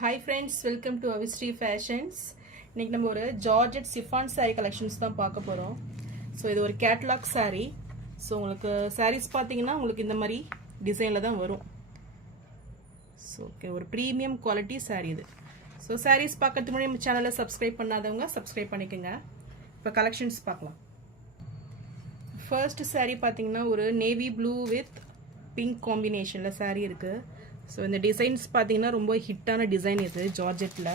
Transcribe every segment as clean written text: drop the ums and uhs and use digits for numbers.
Hi friends, welcome to Avistry Fashions. இன்னைக்கு நம்ம ஒரு ஜார்ஜெட் சிஃபான் saree collections தான் பார்க்க போறோம். ஸோ இது ஒரு catalog saree. ஸோ உங்களுக்கு sarees பார்த்தீங்கன்னா உங்களுக்கு இந்த மாதிரி டிசைனில் தான் வரும். ஸோ ஓகே, ஒரு ப்ரீமியம் குவாலிட்டி saree இது. ஸோ sarees பார்க்கறதுக்கு முன்னாடி நம்ம சேனலை சப்ஸ்கிரைப் பண்ணாதவங்க சப்ஸ்கிரைப் பண்ணிக்கோங்க. இப்போ கலெக்ஷன்ஸ் பார்க்கலாம். ஃபர்ஸ்ட் saree பார்த்தீங்கன்னா ஒரு நேவி ப்ளூ வித் பிங்க் காம்பினேஷனில் saree இருக்குது. ஸோ இந்த டிசைன்ஸ் பார்த்தீங்கன்னா ரொம்ப ஹிட்டான டிசைன் இது ஜார்ஜெட்டில்.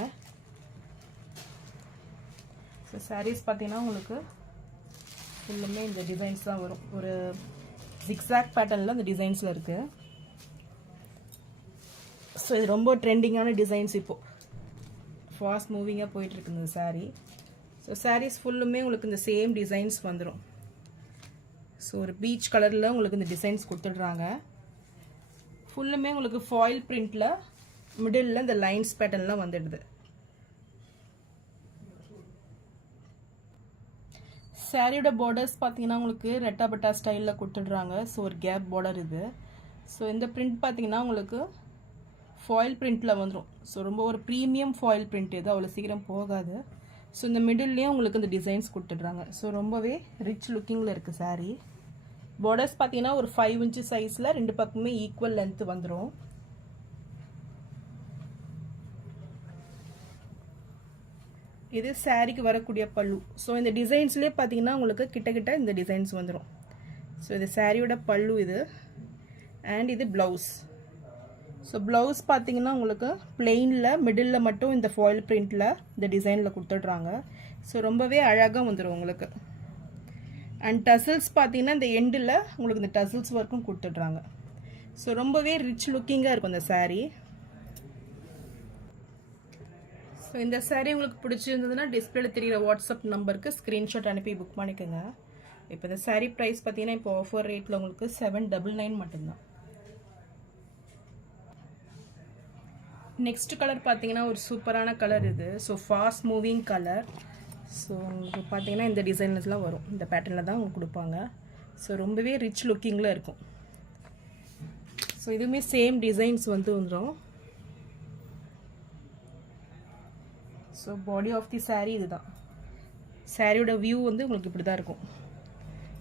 ஸோ சாரீஸ் பார்த்தீங்கன்னா உங்களுக்கு ஃபுல்லுமே இந்த டிசைன்ஸ் தான் வரும். ஒரு ஜிக்ஸாக் பேட்டர்னில் இந்த டிசைன்ஸில் இருக்குது. ஸோ இது ரொம்ப ட்ரெண்டிங்கான டிசைன்ஸ் இப்போது ஃபாஸ்ட் மூவிங்காக போயிட்டுருக்கு இந்த சாரீ. ஸோ சாரீஸ் ஃபுல்லுமே உங்களுக்கு இந்த சேம் டிசைன்ஸ் வந்துடும். ஸோ ஒரு பீச் கலரில் உங்களுக்கு இந்த டிசைன்ஸ் கொடுத்துட்றாங்க. ஃபுல்லுமே உங்களுக்கு ஃபாயில் பிரிண்டில் மிடில் இந்த லைன்ஸ் பேட்டர்ன்லாம் வந்துடுது. சாரியோட பார்டர்ஸ் பார்த்தீங்கன்னா உங்களுக்கு ரெட்டாபட்டா ஸ்டைலில் கொடுத்துடுறாங்க. ஸோ ஒரு கேப் பார்டர் இது. ஸோ இந்த பிரிண்ட் பார்த்தீங்கன்னா உங்களுக்கு ஃபாயில் பிரிண்டில் வந்துடும். ஸோ ரொம்ப ஒரு ப்ரீமியம் ஃபாயில் பிரிண்ட் இது, அவ்வளோ சீக்கிரம் போகாது. ஸோ இந்த மிடில்லையும் உங்களுக்கு இந்த டிசைன்ஸ் கொடுத்துட்றாங்க. ஸோ ரொம்பவே ரிச் லுக்கிங்கில் இருக்குது சாரீ. பார்டர்ஸ் பார்த்தீங்கன்னா ஒரு 5 இன்ச்சு சைஸில் ரெண்டு பக்கமே ஈக்குவல் லென்த் வந்துடும். இது சாரிக்கு வரக்கூடிய பல்லு. ஸோ இந்த டிசைன்ஸ்லேயே பார்த்தீங்கன்னா உங்களுக்கு கிட்ட இந்த டிசைன்ஸ் வந்துடும். ஸோ இது சாரியோட பல்லு இது. அண்ட் இது ப்ளவுஸ். ஸோ ப்ளவுஸ் பார்த்தீங்கன்னா உங்களுக்கு பிளெயினில் மிடில் மட்டும் இந்த ஃபாயில் பிரிண்டில் இந்த டிசைனில் கொடுத்துட்றாங்க. ஸோ ரொம்பவே அழகாக வந்துடும் உங்களுக்கு. அண்ட் டசில்ஸ் பார்த்தீங்கன்னா இந்த எண்டில் உங்களுக்கு இந்த டசில்ஸ் ஒர்க்கும் கொடுத்துட்றாங்க. ஸோ ரொம்பவே ரிச் லுக்கிங்காக இருக்கும் இந்த சாரீ. ஸோ இந்த சாரீ உங்களுக்கு பிடிச்சிருந்ததுன்னா டிஸ்பிளேல தெரிகிற வாட்ஸ்அப் நம்பருக்கு ஸ்க்ரீன்ஷாட் அனுப்பி புக் பண்ணிக்கோங்க. இப்போ இந்த சாரீ ப்ரைஸ் பார்த்தீங்கன்னா இப்போ ஆஃபர் ரேட்டில் உங்களுக்கு 799 மட்டும்தான். நெக்ஸ்ட் கலர் பார்த்தீங்கன்னா ஒரு சூப்பரான கலர் இது. So fast moving colour. So உங்களுக்கு பார்த்தீங்கன்னா இந்த டிசைன்ஸ்லாம் வரும், இந்த பேட்டர்னில் தான் உங்களுக்கு கொடுப்பாங்க. ஸோ ரொம்பவே ரிச் லுக்கிங்கில் இருக்கும். ஸோ இதுவுமே சேம் டிசைன்ஸ் வந்துடும். So body of the sari இதுதான். சாரியோட வியூ வந்து உங்களுக்கு இப்படி தான் இருக்கும்.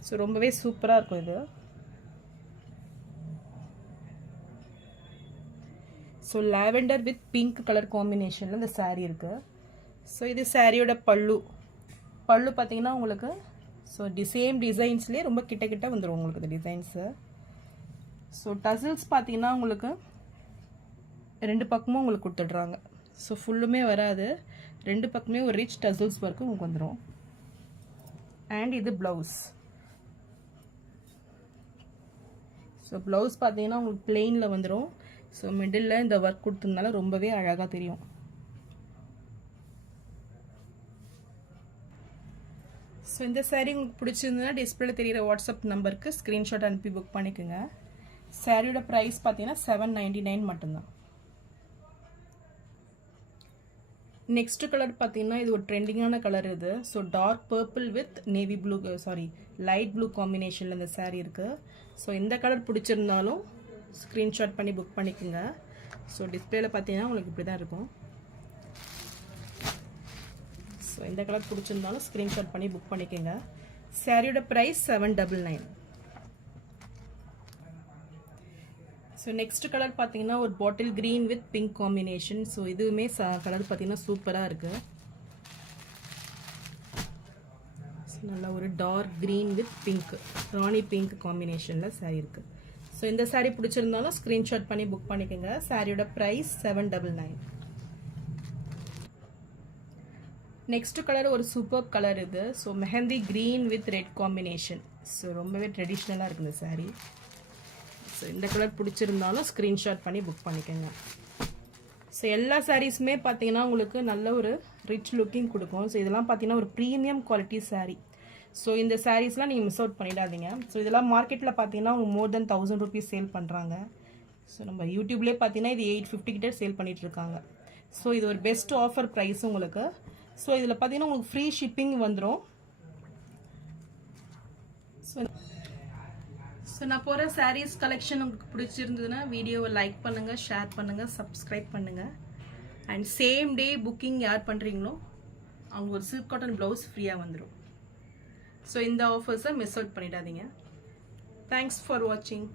ஸோ ரொம்பவே சூப்பராக இருக்கும் இது. So lavender with pink colour காம்பினேஷனில் இந்த சாரீ இருக்குது. ஸோ இது சாரியோட பல்லு. பல்லு பார்த்தீங்கன்னா உங்களுக்கு ஸோ சேம் டிசைன்ஸ்லேயே ரொம்ப கிட்ட வந்துடும் உங்களுக்கு இந்த டிசைன்ஸு. ஸோ டசில்ஸ் பார்த்தீங்கன்னா உங்களுக்கு ரெண்டு பக்கமும் உங்களுக்கு கொடுத்துட்றாங்க. ஸோ ஃபுல்லுமே வராது, ரெண்டு பக்கமே ஒரு ரிச் டசில்ஸ் ஒர்க்கு உங்களுக்கு வந்துடும். அண்ட் இது ப்ளவுஸ். ஸோ ப்ளவுஸ் பார்த்தீங்கன்னா உங்களுக்கு பிளெயினில் வந்துடும். ஸோ மிடில் இந்த ஒர்க் கொடுத்ததுனால ரொம்பவே அழகாக தெரியும். ஸோ இந்த சாரீ உங்களுக்கு பிடிச்சிருந்ததுன்னா டிஸ்பிளேல தெரிகிற வாட்ஸ்அப் நம்பருக்கு ஸ்க்ரீன்ஷாட் அனுப்பி புக் பண்ணிக்கோங்க. சாரியோட ப்ரைஸ் பார்த்தீங்கன்னா 799 மட்டும்தான். நெக்ஸ்ட் கலர் பார்த்தீங்கன்னா இது ஒரு ட்ரெண்டிங்கான கலர் இது. So dark purple with navy blue light blue காம்பினேஷனில் இந்த சாரீ இருக்குது. ஸோ இந்த கலர் பிடிச்சிருந்தாலும் ஸ்க்ரீன்ஷாட் பண்ணி புக் பண்ணிக்கோங்க. ஸோ டிஸ்பிளேல பார்த்தீங்கன்னா உங்களுக்கு இப்படி தான் இருக்கும். ஸோ இந்த கலர் பிடிச்சிருந்தாலும் ஸ்க்ரீன்ஷாட் பண்ணி புக் பண்ணிக்கோங்க. சாரியோட ப்ரைஸ் 799. ஸோ நெக்ஸ்ட் கலர் பார்த்தீங்கன்னா ஒரு bottle green with pink combination. So இதுவுமே கலர் பார்த்தீங்கன்னா சூப்பராக இருக்குது. நல்லா ஒரு dark green with pink rani pink காம்பினேஷனில் சாரீ இருக்குது. ஸோ இந்த சாரீ பிடிச்சிருந்தாலும் ஸ்க்ரீன்ஷாட் பண்ணி புக் பண்ணிக்கோங்க. சாரியோட ப்ரைஸ் 799. நெக்ஸ்ட் கலர் ஒரு சூப்பர் கலர் இது. So mehndi green with red combination. So ரொம்பவே ட்ரெடிஷ்னலாக இருக்குது இந்த சாரீ. ஸோ இந்த கலர் பிடிச்சிருந்தாலும் ஸ்க்ரீன்ஷாட் பண்ணி புக் பண்ணிக்கோங்க. ஸோ எல்லா சாரீஸுமே பார்த்தீங்கன்னா உங்களுக்கு நல்ல ஒரு ரிச் லுக்கிங் கொடுக்கும். ஸோ இதெல்லாம் பார்த்தீங்கன்னா ஒரு ப்ரீமியம் குவாலிட்டி சாரீ. ஸோ இந்த சாரீஸ்லாம் நீங்கள் மிஸ் அவுட் பண்ணிடாதீங்க. ஸோ இதெல்லாம் மார்க்கெட்டில் பார்த்தீங்கன்னா அவங்க மோர் தென் 1000 rupees சேல் பண்ணுறாங்க. ஸோ நம்ம யூடியூப்லேயே பார்த்தீங்கன்னா இது 850 கிட்ட சேல் பண்ணிட்டு இருக்காங்க. ஸோ இது ஒரு பெஸ்ட் ஆஃபர் ப்ரைஸ் உங்களுக்கு. ஸோ இதில் பார்த்தீங்கன்னா உங்களுக்கு ஃப்ரீ ஷிப்பிங் வந்துடும். ஸோ நான் போகிற சாரீஸ் கலெக்ஷன் உங்களுக்கு பிடிச்சிருந்ததுன்னா வீடியோவை லைக் பண்ணுங்கள், ஷேர் பண்ணுங்கள், சப்ஸ்கிரைப் பண்ணுங்கள். அண்ட் சேம் டே புக்கிங் யார் பண்ணுறீங்களோ அவங்க ஒரு சில்க் காட்டன் ப்ளவுஸ் ஃப்ரீயாக வந்துடும். ஸோ இந்த ஆஃபர்ஸை மிஸ் அவுட் பண்ணிடாதீங்க. தேங்க்ஸ் ஃபார் வாட்சிங்.